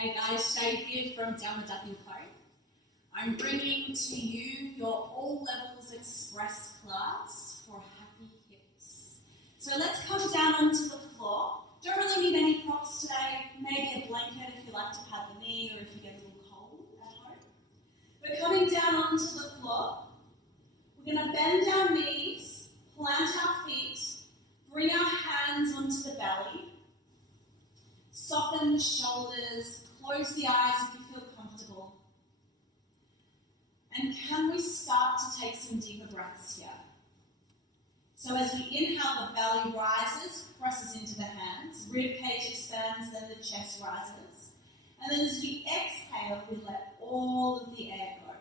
Hey guys, Shaye here from Down the Ducking Co. I'm bringing to you your All Levels Express class for happy hips. So let's come down onto the floor. Don't really need any props today, maybe a blanket if you like to pad the knee or if you get a little cold at home. But coming down onto the floor, we're going to bend our knees, plant our feet, bring our hands onto the belly, soften the shoulders, close the eyes if you feel comfortable. And can we start to take some deeper breaths here? So as we inhale, the belly rises, presses into the hands, rib cage expands, then the chest rises. And then as we exhale, we let all of the air go.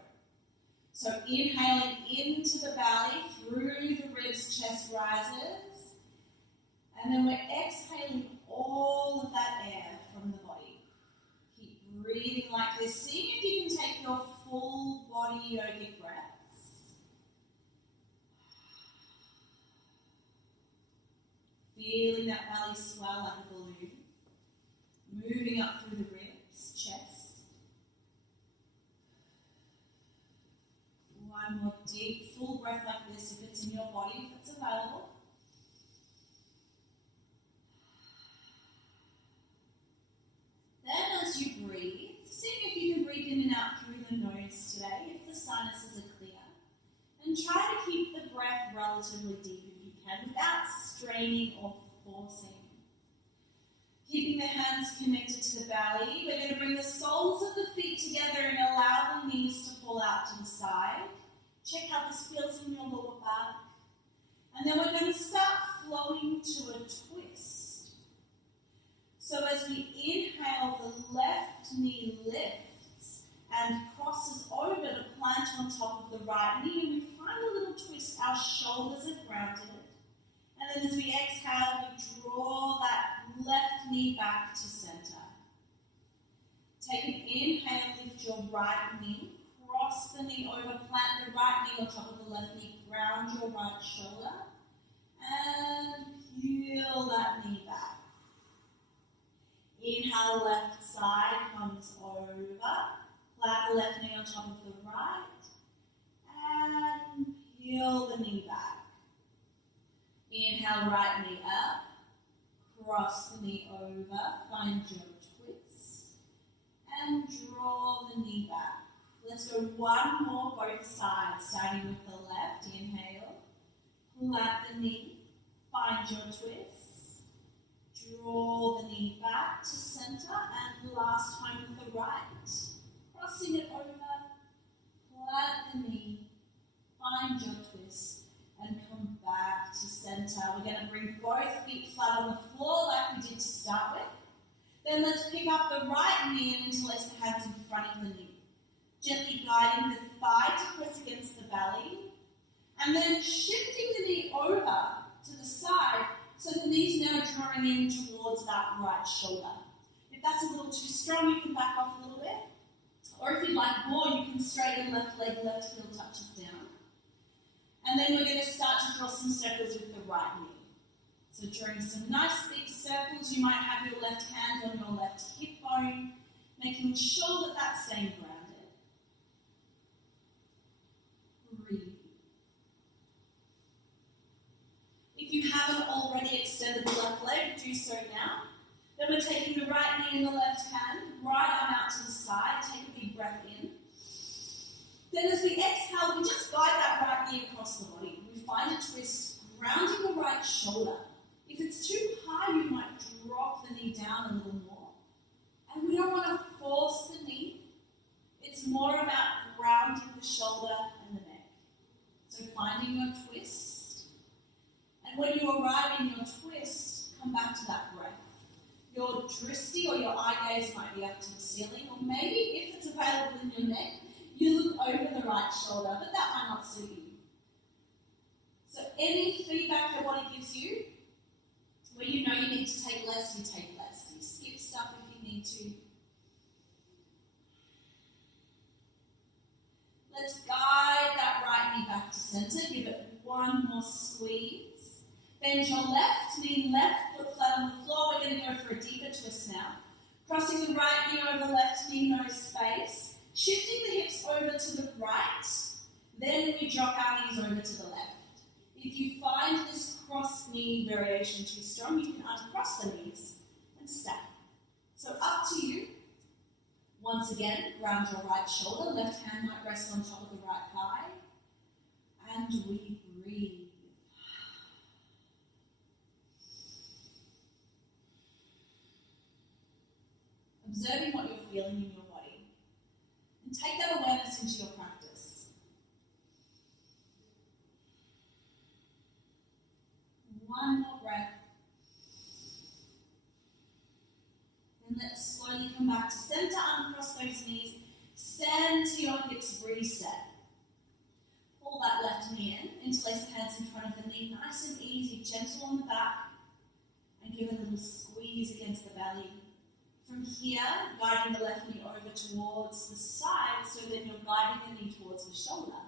So inhaling into the belly, through the ribs, chest rises. And then we're exhaling all of that air from the body. Keep breathing like this. Seeing if you can take your full body yogic breaths. Feeling that belly swell like a balloon. Moving up through the ribs, chest. One more deep, full breath like this if it's in your body, if it's available. Then as you breathe, seeing if you can breathe in and out through the nose today, if the sinuses are clear. And try to keep the breath relatively deep if you can, without straining or forcing. Keeping the hands connected to the belly, we're going to bring the soles of the feet together and allow the knees to fall out to the side. Check how this feels in your lower back. And then we're going to start flowing to a twist. So as we inhale, the left knee lifts and crosses over to plant on top of the right knee, and we find a little twist. Our shoulders are grounded. And then as we exhale, we draw that left knee back to center. Take an inhale, lift your right knee, cross the knee over, plant the right knee on top of the left knee, ground your right shoulder, and peel that knee back. Inhale, left side comes over, plant the left knee on top of the right, and peel the knee back. Inhale, right knee up, cross the knee over, find your twist, and draw the knee back. Let's go one more, both sides, starting with the left. Inhale, plant the knee, find your twist. Draw the knee back to center, and last time with the right. Crossing it over, plant the knee, find your twist, and come back to center. We're going to bring both feet flat on the floor like we did to start with. Then let's pick up the right knee and interlace the hands in front of the knee. Gently guiding the thigh to press against the belly, and then shifting the knee over to the side, so the knee's now drawing in towards that right shoulder. If that's a little too strong, you can back off a little bit. Or if you'd like more, you can straighten left leg, left heel touches down. And then we're going to start to draw some circles with the right knee. So drawing some nice big circles, you might have your left hand on your left hip bone, making sure that that's staying grounded. Breathe. If you haven't already extended the left leg, do so now. Then we're taking the right knee in the left hand, right arm out to the side, take a big breath in. Then as we exhale, we just guide that right knee across the body. We find a twist, grounding the right shoulder. If it's too high, you might drop the knee down a little more. And we don't want to force the knee. It's more about grounding the shoulder and the neck. So finding your twist. And when you arrive in your twist, come back to that breath. Your drishti or your eye gaze might be up to the ceiling, or maybe if it's available in your neck, you look over the right shoulder, but that might not suit you. So any feedback your body gives you, where you know you need to take less, you take less. You skip stuff if you need to. Let's guide that right knee back to center. Give it one more squeeze. Bend your left knee, left foot flat on the floor. We're going to go for a deeper twist now. Crossing the right knee over left knee, no space. Shifting the hips over to the right. Then we drop our knees over to the left. If you find this cross knee variation too strong, you can uncross the knees and stack. So up to you. Once again, ground your right shoulder. Left hand might rest on top of the right thigh. And we breathe. Observing what you're feeling in your body. And take that awareness into your practice. One more breath. Then let's slowly come back to center, uncross those knees. Stand to your hips, reset. Pull that left knee in, interlace the hands in front of the knee, nice and easy, gentle on the back, and give a little squeeze against the belly. From here, guiding the left knee over towards the side, so then you're guiding the knee towards the shoulder.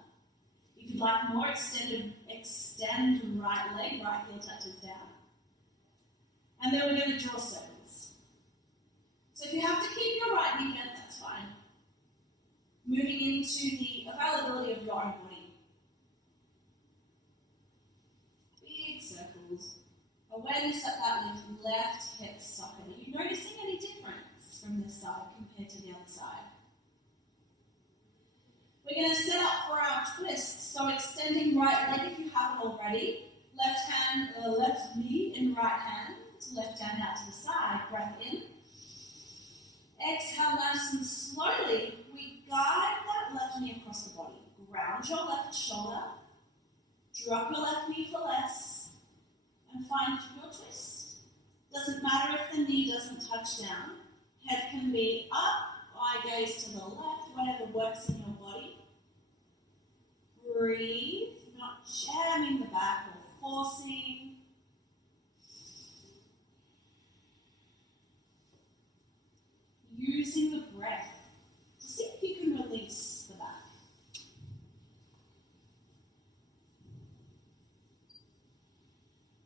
If you'd like more, extend right leg, right heel touches down. And then we're going to draw circles. So if you have to keep your right knee bent, that's fine. Moving into the availability of your own body. Big circles. Awareness at that left hip socket. Are you noticing any difference from this side compared to the other side? We're going to set up for our twist. So extending right leg if you haven't already. Left knee in right hand. Left hand out to the side. Breath in. Exhale nice and slowly. We guide that left knee across the body. Ground your left shoulder. Drop your left knee for less. And find your twist. Doesn't matter if the knee doesn't touch down. Head can be up, eye gaze to the left, whatever works in your body. Breathe, not jamming the back or forcing. Using the breath to see if you can release the back.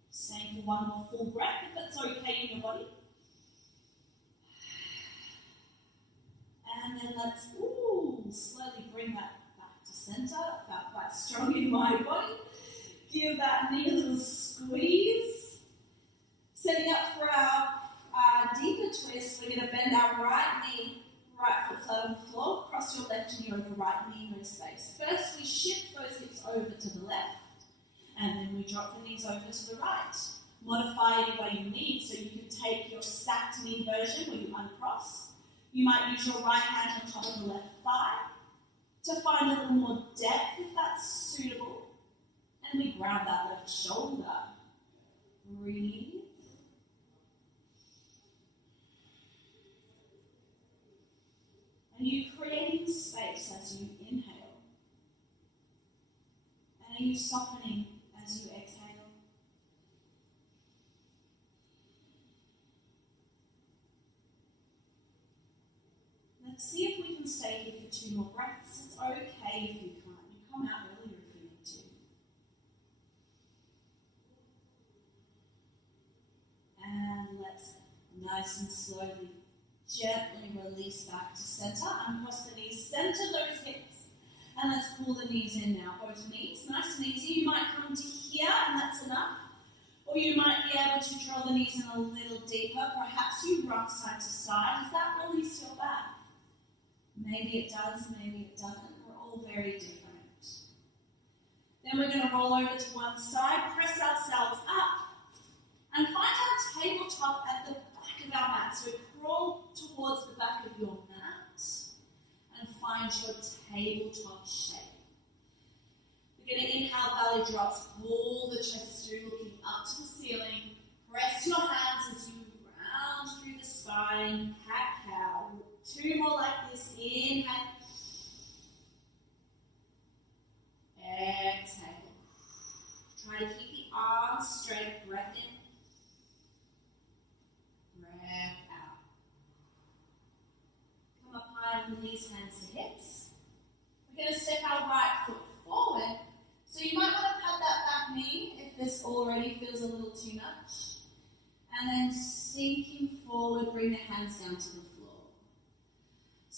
Staying for one more full breath if it's okay in your body. And then let's slowly bring that back to center. Felt quite strong in my body. Give that knee a little squeeze. Setting up for our deeper twist, we're going to bend our right knee, right foot flat on the floor. Cross your left knee over right knee, no space. First, we shift those hips over to the left. And then we drop the knees over to the right. Modify any way you need, so you can take your stacked knee version where you uncross. You might use your right hand on top of the left thigh to find a little more depth if that's suitable. And we ground that left shoulder. Breathe. And you're creating space as you inhale. And are you softening as you exhale? Let's see if we can stay here for 2 more breaths. It's okay if you can't. You come out earlier if you need to. And let's nice and slowly, gently release back to center. Uncross the knees, center those hips. And let's pull the knees in now. Both knees, nice and easy. You might come to here and that's enough. Or you might be able to draw the knees in a little deeper. Perhaps you rock side to side. Does that release your back? Maybe it does, maybe it doesn't. We're all very different. Then we're going to roll over to one side, press ourselves up, and find our tabletop at the back of our mat. So crawl towards the back of your mat and find your tabletop shape. We're going to inhale, belly drops, pull the chest through, looking up to the ceiling. Press your hands as you round through the spine, cat-cow. 2 more like this. Inhale. Exhale. Try to keep the arms straight. Breath in. Breath out. Come up high on the knees, hands to hips. We're going to step our right foot forward. So you might want to pat that back knee if this already feels a little too much. And then sinking forward, bring the hands down to the floor.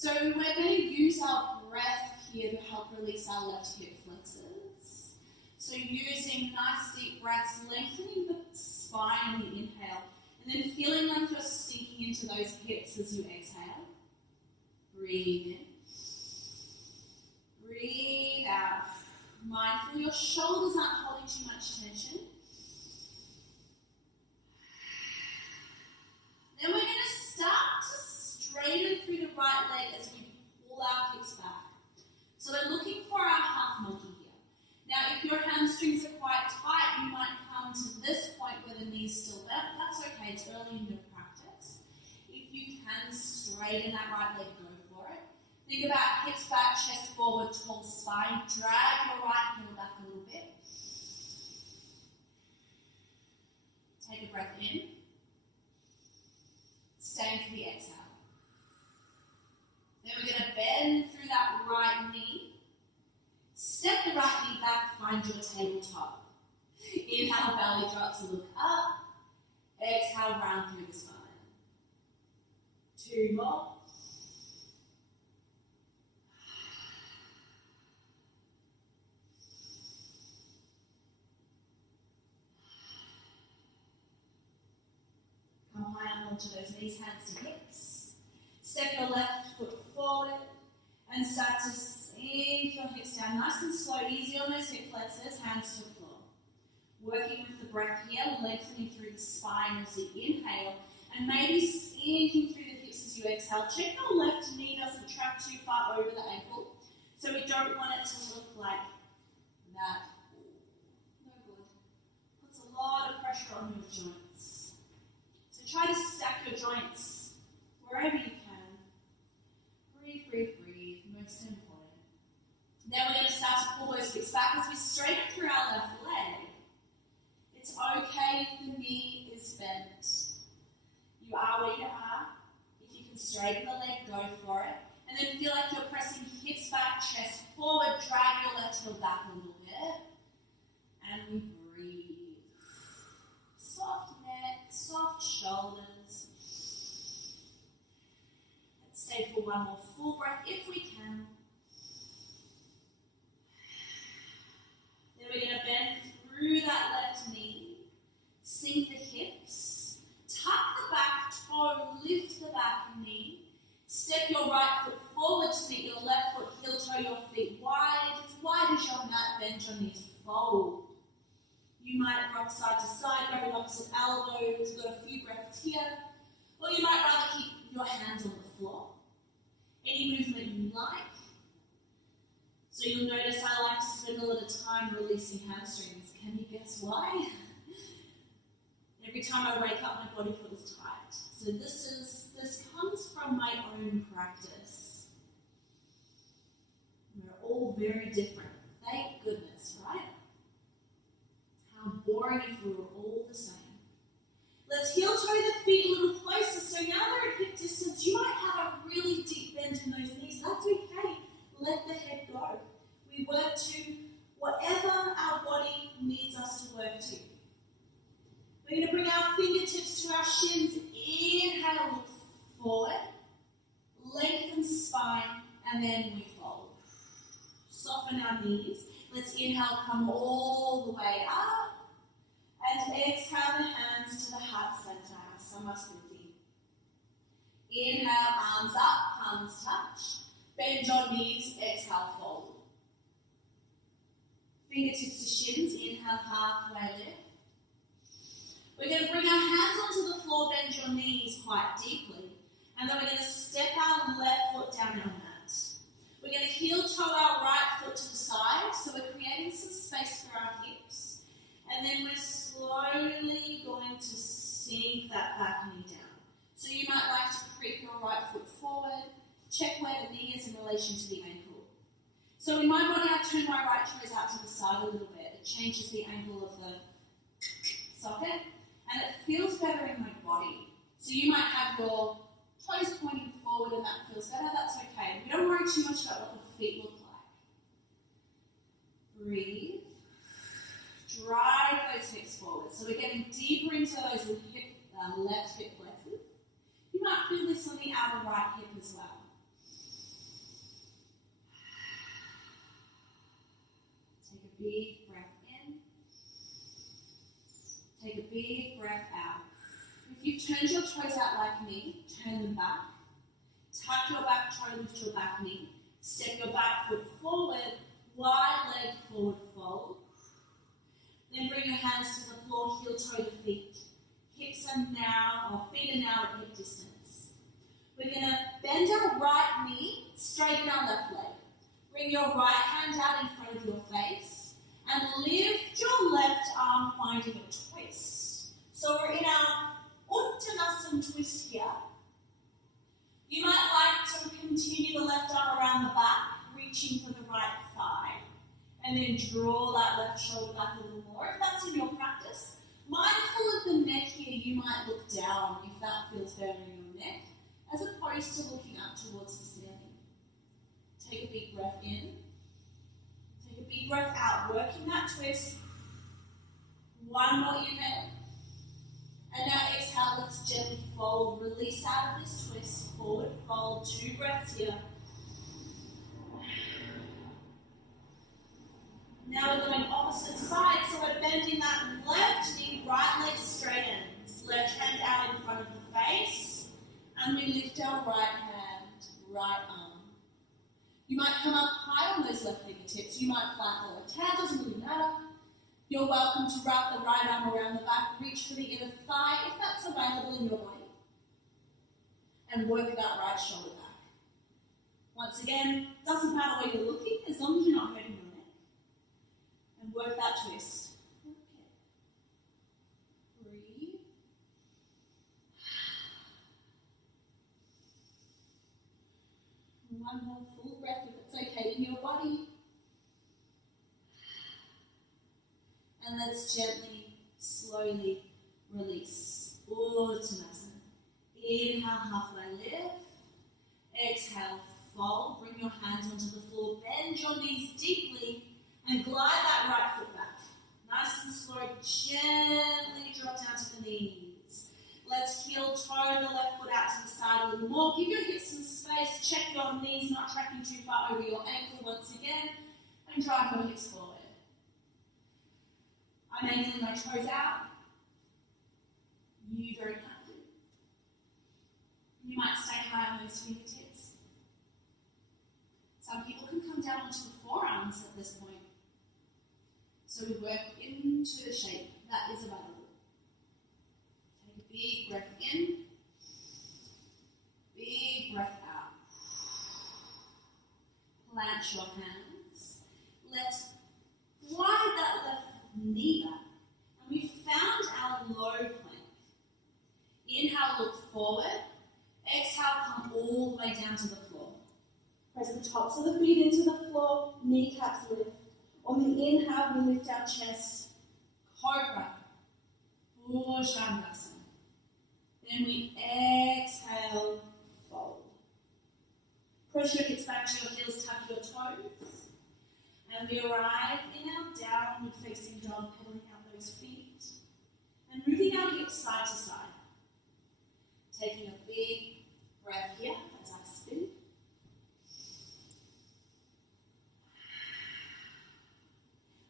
So we're going to use our breath here to help release our left hip flexors. So using nice deep breaths, lengthening the spine in the inhale, and then feeling like you're sinking into those hips as you exhale. Breathe in. Breathe out. Mindful your shoulders aren't holding too much tension. Then we're going to start to straighten through the right leg as we pull our hips back. So we're looking for our half monkey here. Now, if your hamstrings are quite tight, you might come to this point where the knee's still bent. That's okay, it's early in your practice. If you can straighten that right leg, go for it. Think about hips back, chest forward, tall spine. Drag your right heel back a little bit. Take a breath in. Staying for the exhale. Then we're going to bend through that right knee. Step the right knee back, find your tabletop. Inhale, belly drops, look up. Exhale, round through the spine. 2 more. Come high onto those knees, hands to hips. Step your left foot forward and start to sink your hips down nice and slow, easy on those hip flexors, hands to the floor. Working with the breath here, lengthening through the spine as you inhale, and maybe sinking through the hips as you exhale. Check your left knee doesn't track too far over the ankle, so we don't want it to look like that. No good. Puts a lot of pressure on your joints. So try to stack your joints wherever you can. Breathe, breathe, breathe. Most important. Then we're going to start to pull those hips back as we straighten through our left leg. It's okay if the knee is bent. You are where you are. If you can straighten the leg, go for it. And then feel like you're pressing hips back, chest forward, drag your left heel back a little bit. And we breathe. Soft neck, soft shoulders. Let's stay for one more full breath if we can. Then we're going to bend through that left knee, sink the hips, tuck the back toe, lift the back knee, step your right foot forward to meet your left foot, heel toe your feet wide, as wide as your mat, bend your knees, fold. You might rock side to side, grab your opposite elbows, got a few breaths here, or you might rather keep your hands on the floor. Any movement you like. So you'll notice I like to spend a lot of time releasing hamstrings. Can you guess why? Every time I wake up, my body feels tight. So this comes from my own practice. We're all very different. Thank goodness, right? How boring if we were all the same. Let's heel toe the feet a little closer. So now they're at hip distance. You might have a really deep bend in those knees. That's okay. Let the head go. We work to whatever our body needs us to work to. We're going to bring our fingertips to our shins. Inhale, look forward. Lengthen spine, and then we fold. Soften our knees. Let's inhale, come all the way up. And exhale the hands to the heart center, Samasthiti. Inhale, arms up, palms touch. Bend your knees, exhale, fold. Fingertips to shins, inhale, halfway lift. We're going to bring our hands onto the floor, bend your knees quite deeply. And then we're going to step our left foot down our mat. We're going to heel toe our right foot to the side, so we're creating some space for our hips. And then we're slowly going to sink that back knee down. So you might like to creep your right foot forward, check where the knee is in relation to the ankle. So in my body, I turn my right toes out to the side a little bit. It changes the angle of the socket, and it feels better in my body. So you might have your toes pointing forward and that feels better. That's okay. We don't worry too much about what the feet look like. Breathe. Drive those hips forward. So we're getting deeper into those left hip flexors. You might feel this on the outer right hip as well. big breath in. Take a big breath out. If you've turned your toes out like me, turn them back. Tuck your back toe, lift your back knee. Step your back foot forward, wide leg forward fold. Then bring your hands to the floor, heel toe to feet. Hips are now, or feet are now at hip distance. We're going to bend our right knee, straighten our left leg. Bring your right hand out in front of your face and lift your left arm, finding a twist. So we're in our Uttanasana twist here. You might like to continue the left arm around the back, reaching for the right thigh, and then draw that left shoulder back a little more. If that's in your practice, mindful of the neck here, you might look down if that feels better in your neck, as opposed to looking up towards the ceiling. Take a big breath in. Take a big breath out, working that twist. One more inhale. And now exhale, let's gently fold, release out of this twist, forward fold, 2 breaths here. Now we're going opposite side, so we're bending that left knee, right leg straightens, left hand out in front of the face, and we lift our right hand, right arm. You might come up high on those left fingertips, you might plant the left hand, doesn't really matter. You're welcome to wrap the right arm around the back, reach for the inner thigh if that's available in your body, and work that right shoulder back. Once again, doesn't matter where you're looking as long as you're not hurting your neck. And work that twist. Okay. Breathe. One more full breath if it's okay in your body. And let's gently, slowly release. Uttanasana. Inhale, halfway lift. Exhale, fold. Bring your hands onto the floor. Bend your knees deeply and glide that right foot back. Nice and slow. Gently drop down to the knees. Let's heel toe the left foot out to the side a little more. Give your hips some space. Check your knees not tracking too far over your ankle once again. And drive your hips forward. I'm angling my toes out. You don't have to. You might stay high on those fingertips. Some people can come down onto the forearms at this point. So we work into the shape that is available. Take a big breath in. Big breath out. Plant your hands. Let's widen that left knee back. And we found our low plank. Inhale, look forward. Exhale, come all the way down to the floor. Press the tops of the feet into the floor, kneecaps lift. On the inhale, we lift our chest, cobra, Bhushandasana. Then we exhale, fold. Press your hips back to your heels, tuck your toes. And we arrive in our downward facing dog, pedaling out those feet. And moving our hips side to side. Taking a big breath here as I spin.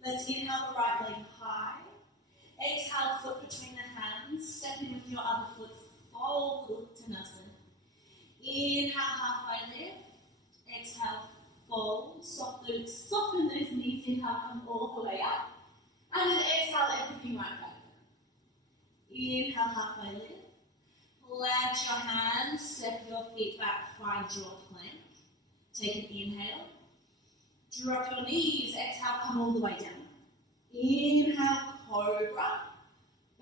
Let's inhale the right leg high. Exhale, foot between the hands. Step in with your other foot. Fold Uttanasana. Inhale, halfway lift. Exhale, fold. Soften those knees. Inhale, come all the way up. And then exhale, everything right back. Inhale, halfway lift. Plant your hands. Step your feet back. Find your plank. Take an inhale. Drop your knees, exhale, come all the way down. Inhale, cobra.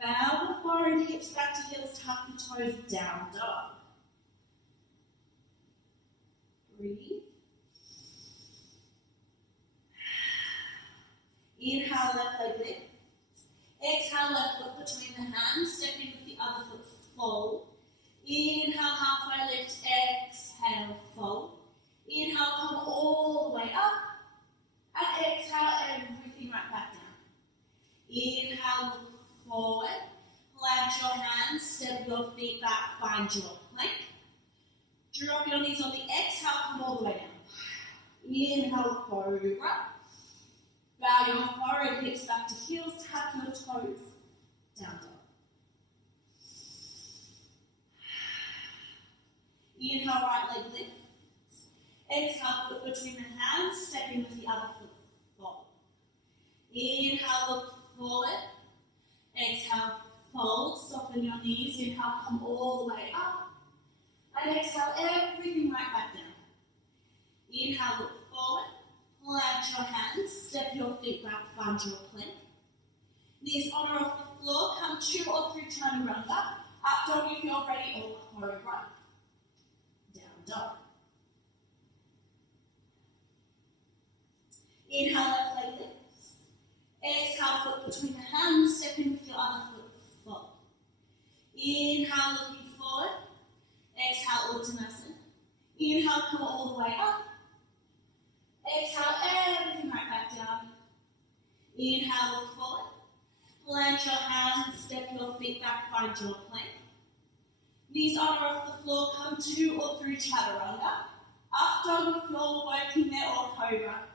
Bow the forehead, hips back to heels, tuck the toes, down dog. Breathe. Inhale, left leg lift. Exhale, left foot between the hands, step in with the other foot, fold. Inhale, halfway lift, exhale, fold. Inhale, come all the way up. And exhale, everything right back down. Inhale, look forward. Plant your hands, step your feet back, find your plank. Drop your knees on the exhale, come all the way down. Inhale, cobra. Bow your forehead, hips back to heels, tap your toes, down dog. Inhale, right leg lifts. Exhale, foot between the hands, step in with the other foot forward. Inhale, look forward. Exhale, fold, soften your knees. Inhale, come all the way up. And exhale, everything right back down. Inhale, look forward. Plant your hands, step your feet back, find your plank. Knees on or off the floor, come 2 or 3 chaturanga. Up dog if you're ready, or cobra. Down dog. Inhale, left leg lifts. Exhale, foot between the hands, step in with your other foot forward. Inhale, looking forward. Exhale, Uttanasana. Inhale, come all the way up. Exhale, everything right back down. Inhale, look forward. Plant your hands, step your feet back, find your plank. Knees on or off the floor, come 2 or 3 chaturanga. Up dog if you're working there, or cobra.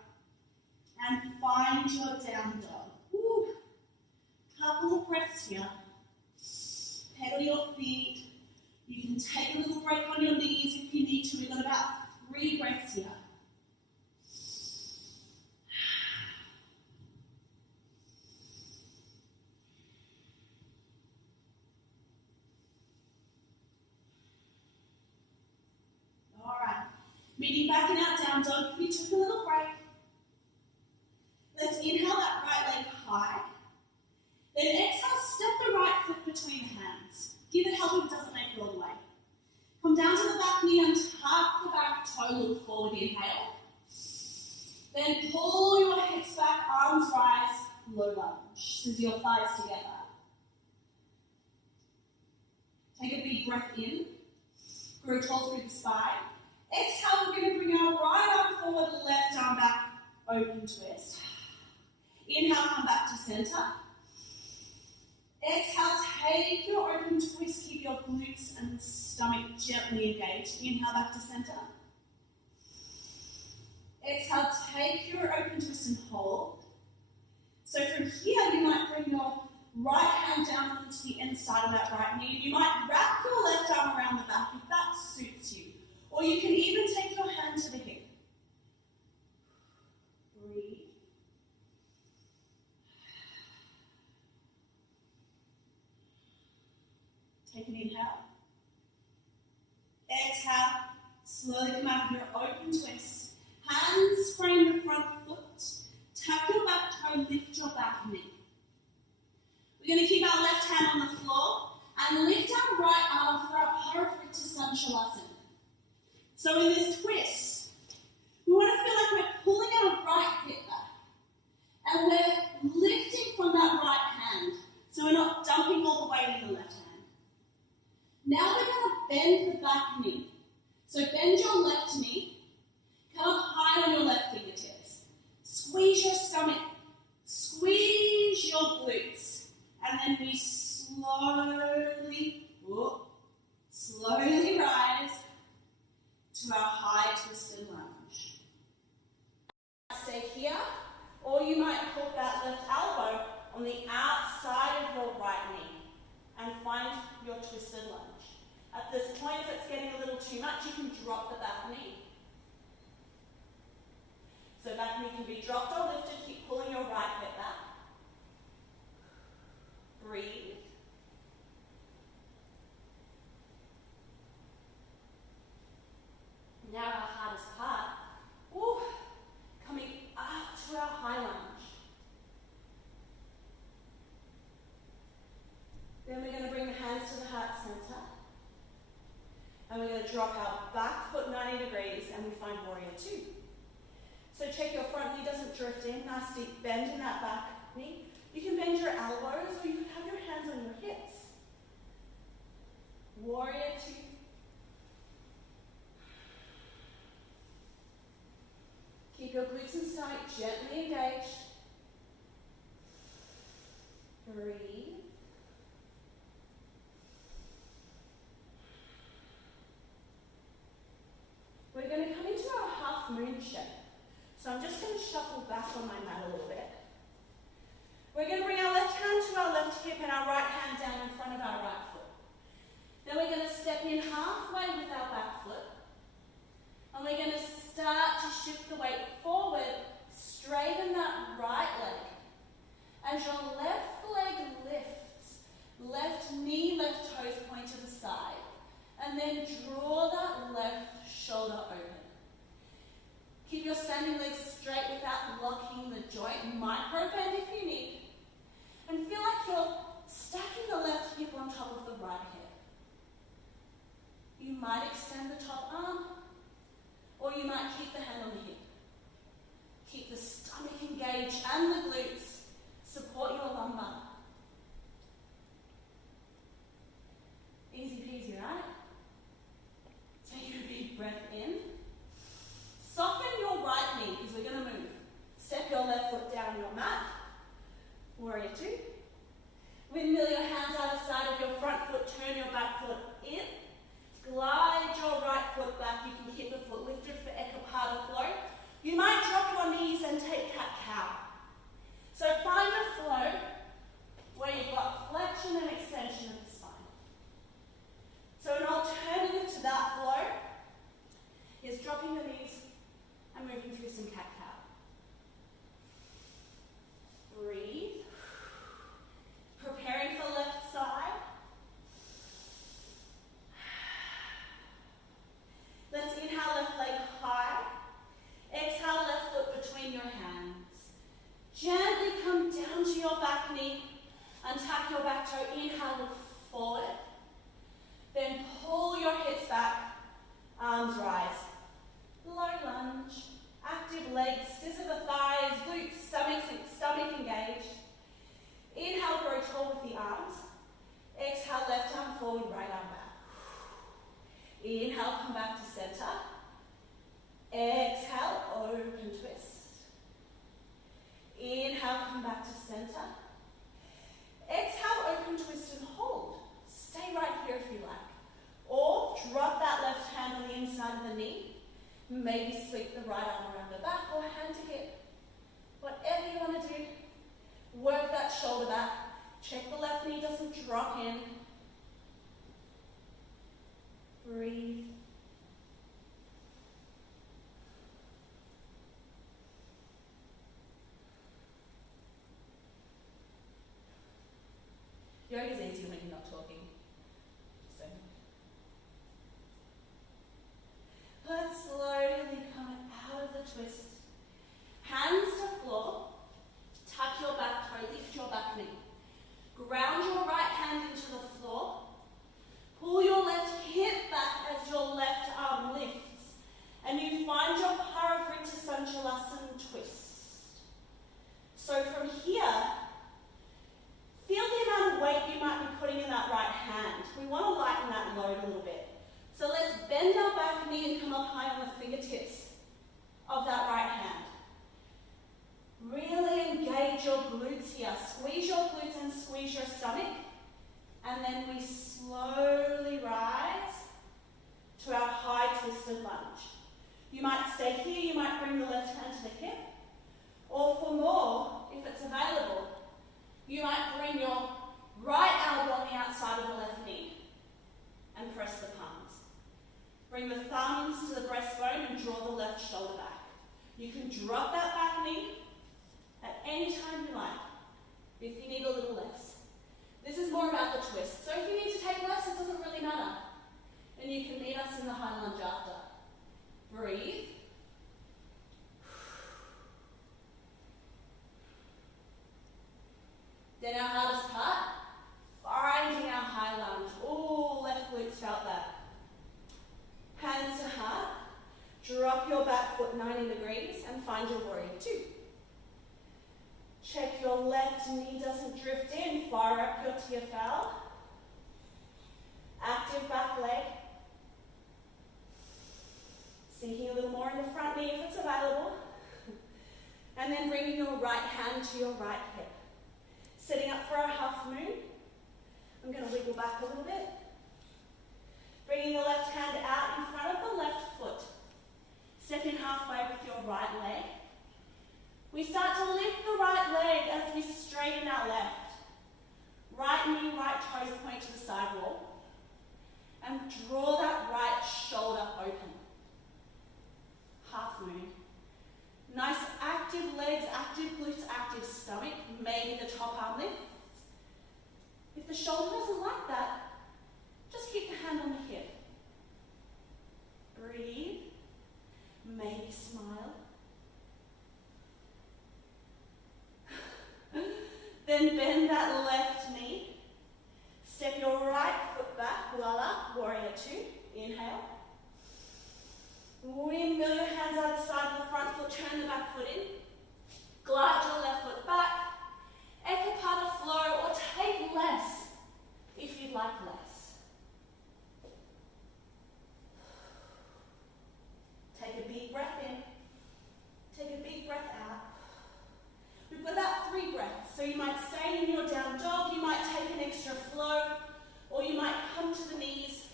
And find your down dog. Woo. Couple of breaths here. Pedal your feet. You can take a little break on your knees if you need to. We've got about 3 breaths here. Alright. Meeting back in our down dog. If you took a little break, let's inhale that right leg high. Then exhale, step the right foot between the hands. Give it help if it doesn't make it all the way. Come down to the back knee and tuck the back toe, look forward, inhale. Then pull your hips back, arms rise, low lunge. Scissor your thighs together. Take a big breath in. Grow tall through the spine. Exhale, we're going to bring our right arm forward, left arm back, open twist. Inhale, come back to center. Exhale, take your open twist, keep your glutes and stomach gently engaged. Inhale, back to center. Exhale, take your open twist and hold. So from here, you might bring your right hand down onto the inside of that right knee. You might wrap your left arm around the back if that suits you. Or you can even take your hand to the hip. Breathe. Take an inhale. Exhale. Slowly come out of your open twist. Hands frame the front foot. Tap your back toe, lift your back knee. We're going to keep our left hand on the floor and lift our right arm for our Parafritta Sanchalasana. So in this twist, we want to feel like we're pulling our right hip back. And we're lifting from that right hand. So we're not dumping all the weight in the left hand. Now we're going to bend the back knee. So bend your left knee. Come up high on your left fingertips. Squeeze your stomach. Squeeze your glutes. And then we slowly rise to our high twisted lunge. Stay here, or you might put that left elbow on the outside of your right knee and find your twisted lunge. At this point, if it's getting a little too much, you can drop the back knee. So back knee can be dropped or lifted. Keep pulling your right hip back. Breathe. Now our hardest part. Ooh, coming up to our high lunge. Then we're going to bring the hands to the heart center. And we're going to drop our back foot 90 degrees and we find warrior 2. So check your front knee doesn't drift in. Nice deep bend in that back knee. You can bend your elbows or you can have your hands on your hips. Warrior 2. Keep your glutes and stomach gently engaged. Breathe. We're going to come into our half moon shape. So I'm just going to shuffle back on my mat a little bit. side. And then draw that left shoulder open. Keep your standing legs straight without locking the joint. Micro bend if you need. And feel like you're stacking the left hip on top of the right hip. You might extend the top arm, or you might keep the hand on the hip. Keep the stomach engaged and the glutes. Support your lumbar. Easy peasy, right? Take a big breath in. Soften your right knee because we're going to move. Step your left foot down your mat. Warrior two. Windmill your hands either side of your front foot. Turn your back foot in. Glide your right foot back. You can keep the foot lifted for ekapada flow. You might drop your knees and take cat-cow. So find a flow where you've got flexion and extension of the spine. So an alternative to that flow is dropping the knees and moving through some cat-cow. Breathe. Preparing for left side. Let's inhale left leg high. Exhale left foot between your hands. Gently come down to your back knee. Untap your back toe. Inhale, look forward. Then pull your hips back. Arms rise. Low lunge. Active legs. Scissor the thighs. Glutes. Stomach engaged. Inhale, grow tall with the arms. Exhale, left arm forward, right arm back. Inhale, come back to center. Exhale, open twist. Inhale, come back to center. Exhale, open twist and hold. Stay right here if you like. Or drop that left hand on the inside of the knee. Maybe sweep the right arm around the back or hand to hip. Whatever you want to do. Work that shoulder back. Check the left knee doesn't drop in. Breathe. Yoga's easier when you're not talking. So. Let's slowly come out of the twist. Hands to floor. Tuck your back toe, lift your back knee. Ground your right hand into the floor. Pull your left hip back as your left arm lifts. And you find your Parivrtta Sanchalasana twist. So from here, feel the amount of weight you might be putting in that right hand. We want to lighten that load a little bit. So let's bend our back knee and come up high on the fingertips of that right hand. Really engage your glutes here. Squeeze your glutes and squeeze your stomach. And then we slowly rise to our high twisted lunge. You might stay here, you might bring the left hand to the hip. Or for more, if it's available, you might bring your right elbow on the outside of the left knee and press the palms. Bring the thumbs to the breastbone and draw the left shoulder back. You can drop that back knee at any time you like, if you need a little less. This is more about the twist. So if you need to take less, it doesn't really matter. And you can meet us in the high lunge after. Breathe. Then our hardest part, finding our high lunge. Oh, left glutes felt that. Hands to heart. Drop your back foot 90 degrees and find your warrior two. Check your left knee doesn't drift in. Fire up your TFL. Active back leg. Sinking a little more in the front knee if it's available. And then bringing your right hand to your right hip. Setting up for our half moon. I'm going to wiggle back a little bit. Bringing the left hand out in front of the left foot. Step in halfway with your right leg. We start to lift the right leg as we straighten our left. Right knee, right toes point to the side wall. And draw that right shoulder open. Half moon. Nice active legs, active glutes, active stomach. Maybe the top arm lifts. If the shoulder doesn't like that, just keep the warrior two. Inhale. Windmill your hands either side of the front foot, turn the back foot in. Glide your left foot back. Ekapada flow, or take less if you'd like less. Take a big breath in. Take a big breath out. We've got about 3 breaths, so you might stay in your down dog, you might take an extra flow, or you might come to the knees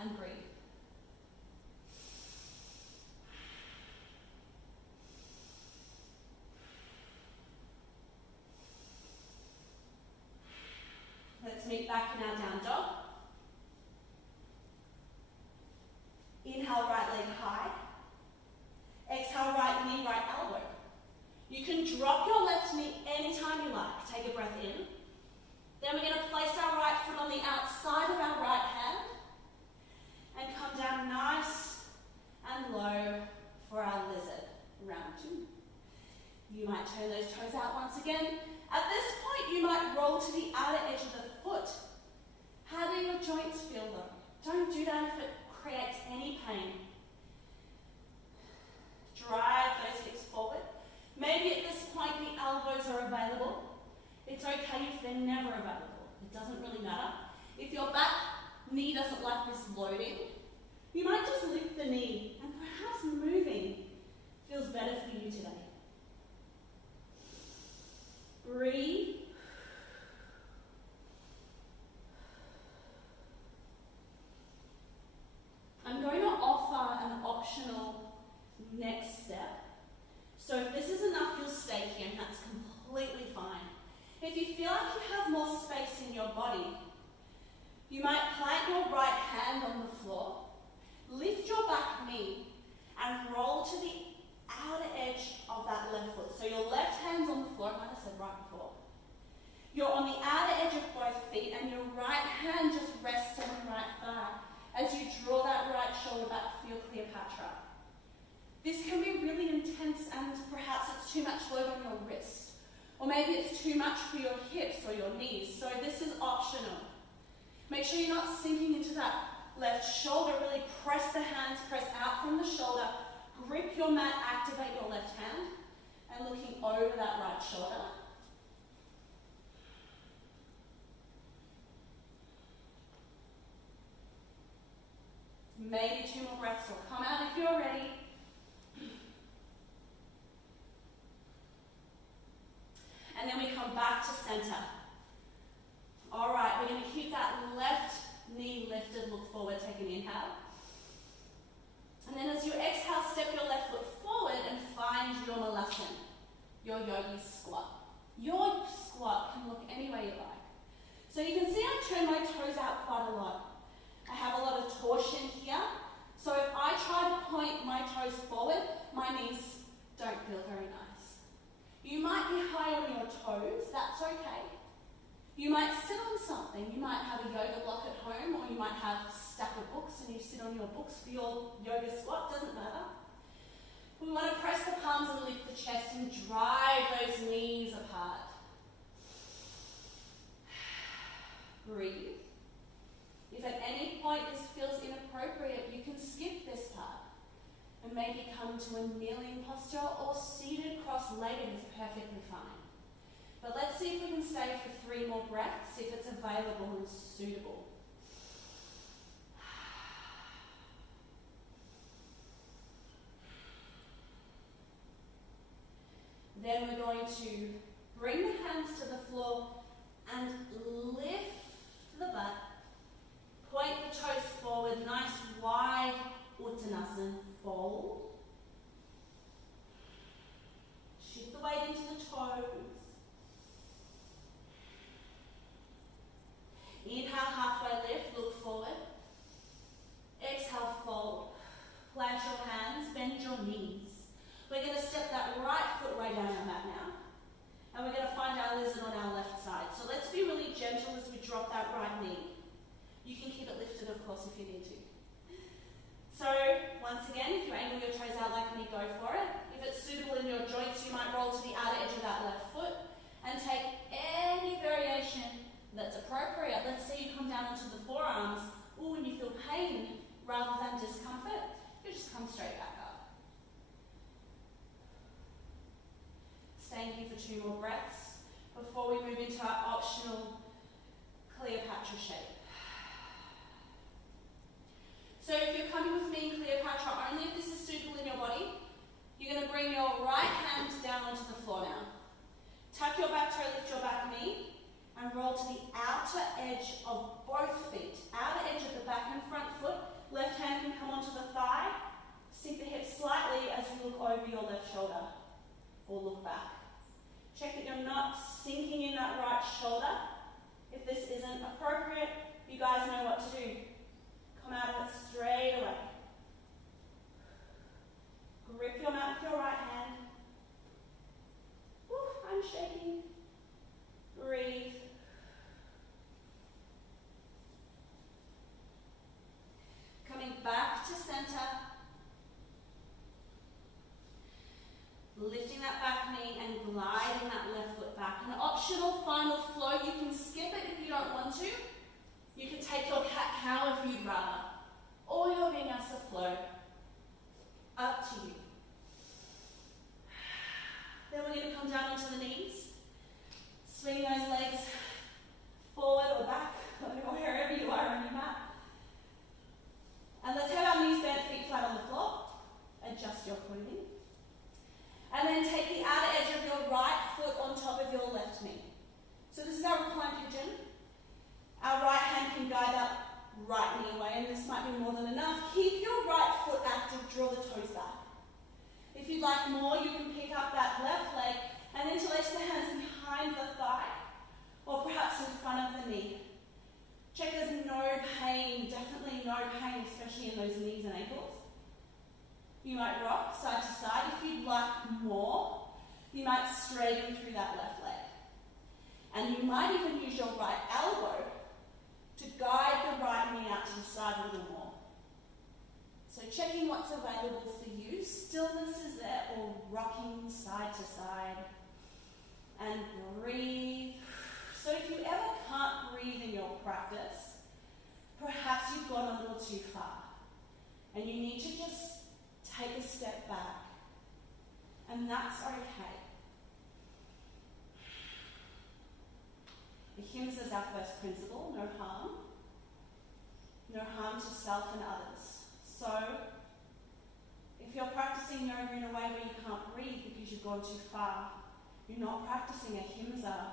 and breathe. Let's meet back in our down dog. Inhale, right leg high. Exhale, right knee, right elbow. You can drop your left knee anytime you like. Take a breath in. Then we're going to place our right foot on the outside of our right hand and come down nice and low for our lizard, round 2. You might turn those toes out once again. At this point, you might roll to the outer edge of the foot. How do your joints feel though? Don't do that if it creates any pain. Drive those hips forward. Maybe at this point the elbows are available. It's okay if they're never available. It doesn't really matter. If your back knee doesn't like this loading, you might just lift the knee and perhaps moving feels better for you today. Breathe. I'm going to offer an optional next step. So if this is enough, you'll stay here, and that's completely fine. If you feel like you have more space in your body, you might plant your right hand on the floor, lift your back knee, and roll to the outer edge of that left foot. So your left hand's on the floor, like I said right before. You're on the outer edge of both feet, and your right hand just rests on the right thigh. As you draw that right shoulder back, feel Cleopatra. This can be really intense, and perhaps it's too much load on your wrist. Or maybe it's too much for your hips or your knees, so this is optional. Make sure you're not sinking into that left shoulder. Really press the hands, press out from the shoulder, grip your mat, activate your left hand, and looking over that right shoulder. Maybe 2 more breaths, or come out if you're ready. And then we come back to center. All right, we're going to keep that left knee lifted, look forward, take an inhale. And then as you exhale, step your left foot forward and find your malasana, your yogi squat. Your squat can look any way you like. So you can see I turn my toes out quite a lot. I have a lot of torsion here. So if I try to point my toes forward, my knees don't feel very nice. You might be high on your toes, that's okay. You might sit on something. You might have a yoga block at home, or you might have a stack of books and you sit on your books for your yoga squat, doesn't matter. We want to press the palms and lift the chest and drive those knees apart. Breathe. If at any point this feels inappropriate, you can skip this part and maybe come to a kneeling posture, or seated cross-legged is perfectly fine. But let's see if we can stay for 3 more breaths, if it's available and suitable. Then we're going to bring the hands to the floor and lift the butt. Point the toes forward, nice wide Uttanasana fold. Shift the weight into the toes. Inhale, halfway lift, look forward. Exhale, fold. Plant your hands, bend your knees. We're going to step that right foot way down our mat now. And we're going to find our lizard on our left side. So let's be really gentle as we drop that right knee. You can keep it lifted, of course, if you need to. So, once again, if you angle your toes rather than discomfort, you just come straight back up. Staying here for 2 more breaths before we move into our optional Cleopatra shape. So if you're coming with me in Cleopatra, only if this is suitable in your body, you're going to bring your right hand down onto the floor now. Tuck your back toe, lift your back knee, and roll to the outer edge of both feet. Outer edge of the back and front foot. Left hand can come onto the thigh. Sink the hips slightly as you look over your left shoulder, or look back. Check that you're not sinking in that right shoulder. If this isn't appropriate, you guys know what to do. Come out of it straight away. Grip your mat with your right hand. Woo, I'm shaking. Breathe. Coming back to center. Lifting that back knee and gliding that left foot back. An optional final flow. You can skip it if you don't want to. You can take your cat-cow if you'd rather. Or your vinyasa flow. Up to you. Then we're going to come down onto the knees. Swing those legs forward or back, or wherever you are on your mat. And let's have our knees bent, feet flat on the floor. Adjust your clothing. And then take the outer edge of your right foot on top of your left knee. So this is our reclined pigeon. Our right hand can guide that right knee away, and this might be more than enough. Keep your right foot active, draw the toes back. If you'd like more, you can pick up that left leg and interlace the hands behind the thigh, or perhaps in front of the knee. Check there's no pain, definitely no pain, especially in those knees and ankles. You might rock side to side. If you'd like more, you might straighten through that left leg. And you might even use your right elbow to guide the right knee out to the side a little more. So checking what's available for you. Stillness is there, or rocking side to side. And breathe. So if you ever can't breathe in your practice, perhaps you've gone a little too far. And you need to just take a step back. And that's okay. Ahimsa is our first principle, no harm. No harm to self and others. So, if you're practicing yoga in a way where you can't breathe because you've gone too far, you're not practicing ahimsa.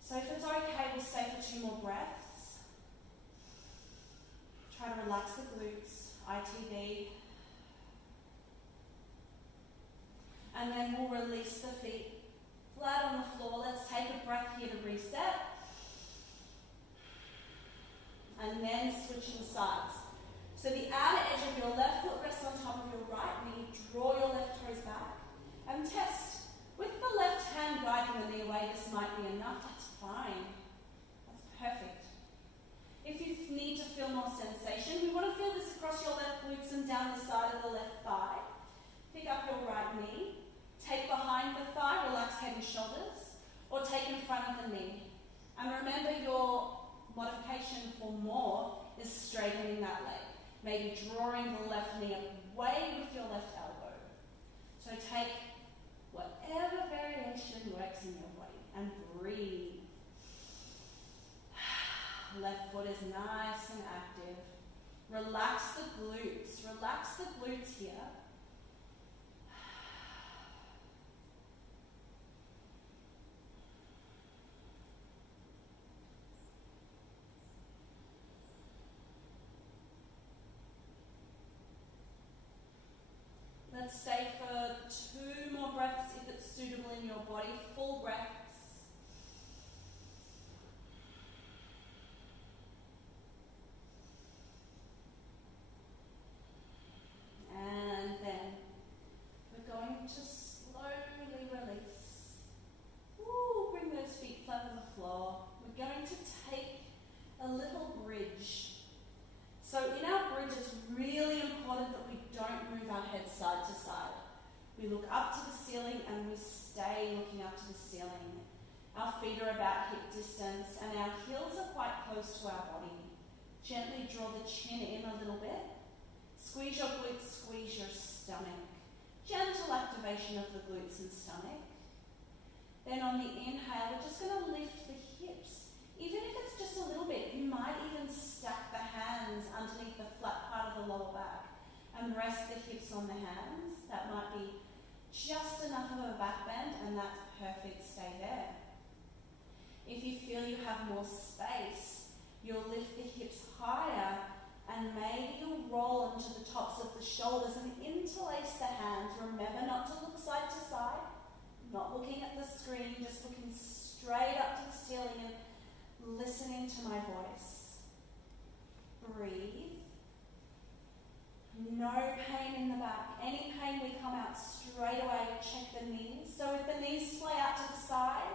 So if it's okay, we'll stay for 2 more breaths. Try to relax the glutes, ITB. And then we'll release the feet flat on the floor. Let's take a breath here to reset. And then switching sides. So the outer edge of your left foot rests on top of your right knee. Draw your left toes back and test. With the left hand guiding the knee away, this might be enough. That's fine. That's perfect. If you need to feel more sensation, we want to feel this across your left glutes and down the side of the left thigh. Pick up your right knee. Take behind the thigh, relax head and shoulders, or take in front of the knee. And remember, your modification for more is straightening that leg. Maybe drawing the left knee away with your left elbow. So take whatever variation works in your body and breathe. Left foot is nice and active. Relax the glutes. Relax the glutes here. Let's stay for 2 more breaths if it's suitable in your body. Full breaths. And then we're going to slowly release. Ooh, bring those feet flat on the floor. We're going to take a little bridge. So in our bridge, it's really important that we don't move our head side to side. We look up to the ceiling and we stay looking up to the ceiling. Our feet are about hip distance and our heels are quite close to our body. Gently draw the chin in a little bit. Squeeze your glutes, squeeze your stomach. Gentle activation of the glutes and stomach. Then on the inhale, we're just going to lift the hips. Even if it's just a little bit, you might even stack the hands underneath the flat part of the lower back and rest the hips on the hands. That might be just enough of a back bend, and that's perfect. Stay there. If you feel you have more space, you'll lift the hips higher and maybe you'll roll onto the tops of the shoulders and interlace the hands. Remember not to look side to side, not looking at the screen, just looking straight up to the ceiling and listening to my voice. Breathe. No pain in the back. Any pain, we come out straight away. Check the knees. So if the knees sway out to the side,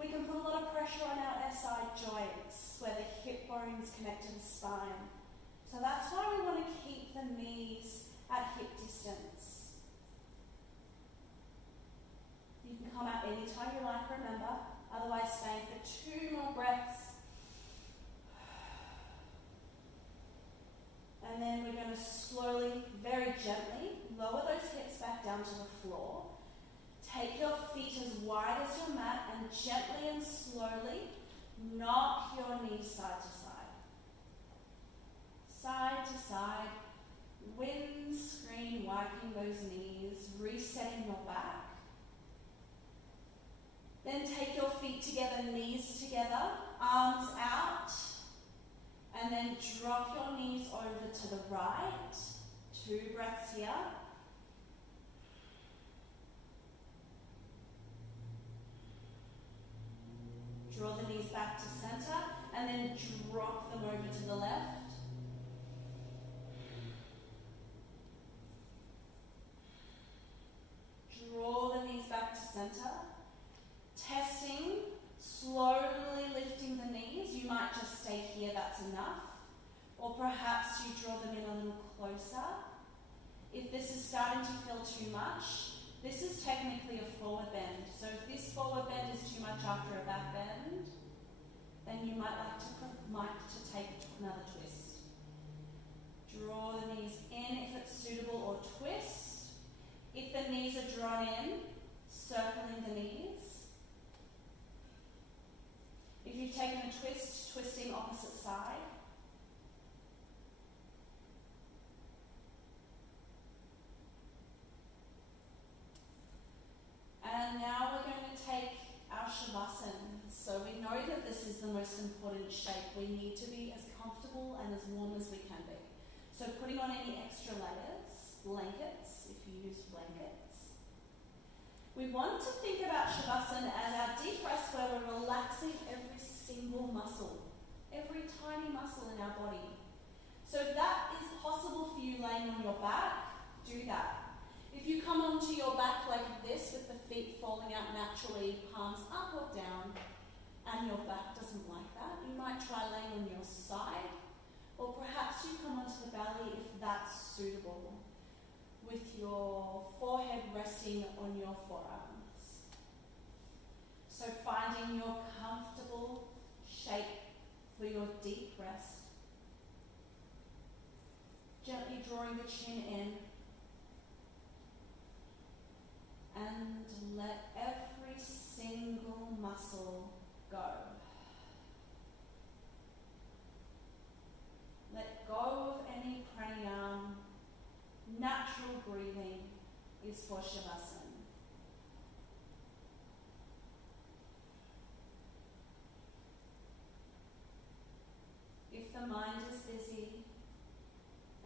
we can put a lot of pressure on our SI joints where the hip bones connect to the spine. So that's why we want to keep the knees at hip distance. You can come out anytime you like, remember. Otherwise, stay for 2 more breaths. And then we're going to slowly, very gently, lower those hips back down to the floor. Take your feet as wide as your mat and gently and slowly knock your knees side to side. Side to side. Windscreen wiping those knees, resetting your back. Then take your feet together, knees together, arms out. And then drop your knees over to the right. 2 breaths here. Draw the knees back to center and then drop them over to the left. Draw the knees back to center. Testing, slowly lifting the knees. You might just stay here, that's enough. Or perhaps you draw them in a little closer. If this is starting to feel too much, this is technically a forward bend. So if this forward bend is too much after a back bend, then you might like to take another twist. Draw the knees in if it's suitable, or twist. If the knees are drawn in, circling the knees. If you've taken a twist, twisting opposite side. And now we're going to take our Shavasana. So we know that this is the most important shape. We need to be as comfortable and as warm as we can be. So putting on any extra layers, blankets, if you use blankets. We want to think about Shavasana as our deep rest where we're relaxing every single muscle, every tiny muscle in our body. So if that is possible for you laying on your back, do that. If you come onto your back like this with the feet falling out naturally, palms up or down, and your back doesn't like that, you might try laying on your side, or perhaps you come onto the belly if that's suitable, with your forehead resting on your forearms. So finding your comfortable shape for your deep rest. Gently drawing the chin in. And let every single muscle go. Let go of any pranayama. Natural breathing is for Shavasana. If the mind is busy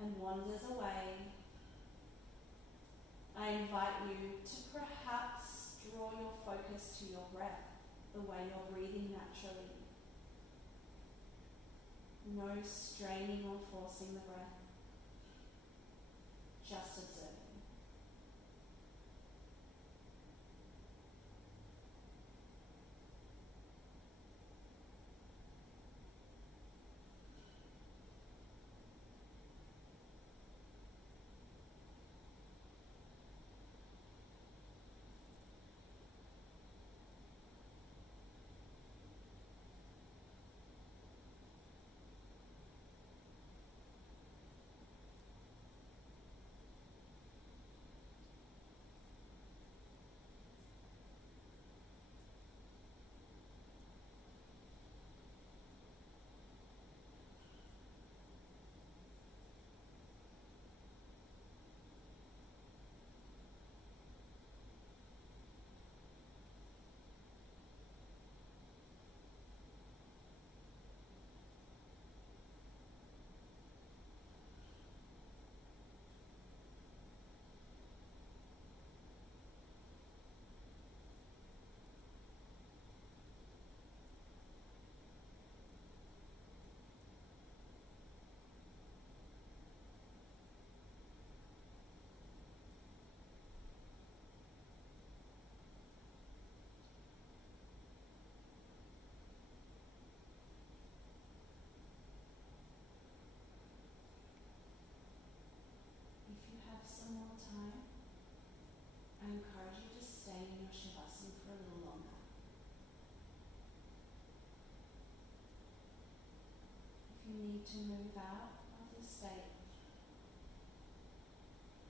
and wanders away, I invite you to perhaps draw your focus to your breath, the way you're breathing naturally. No straining or forcing the breath, just observing.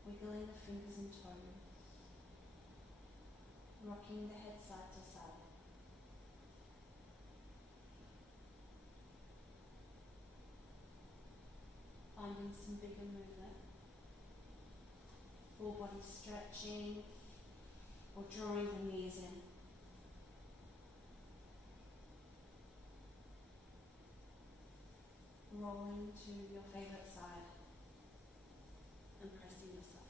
wiggling the fingers and toes, rocking the head side to side. Finding some bigger movement, full body stretching or drawing the knees in. Rolling to your favourite side and pressing yourself.